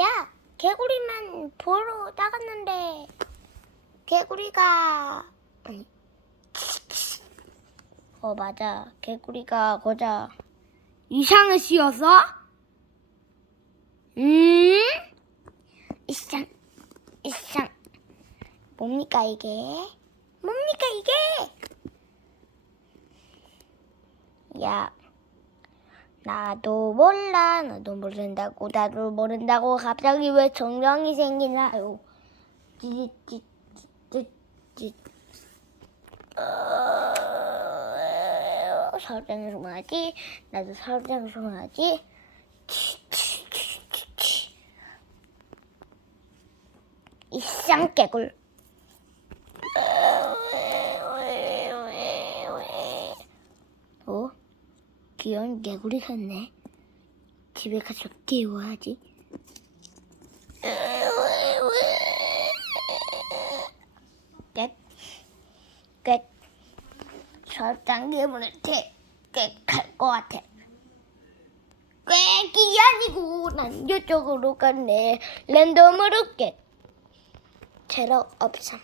야, 개구리만 보러 나갔는데 개구리가 아니, 맞아. 개구리가 거자 이상을 씌웠어? 이상 뭡니까 이게? 뭡니까 이게? 야, 나도 몰라. 나도 모른다고 갑자기 왜 정령이 생기나요? 설정송아지. 나도 설정송아지. 이쌍개굴. 귀여운 개구리가 있네. 집에 가서 깨워야지. 꽥. 설탕 괴물을 꽥할 것 같아. 꽥이 아니고 난 이쪽으로 갔네. 랜덤으로 꽥. 재력 없음.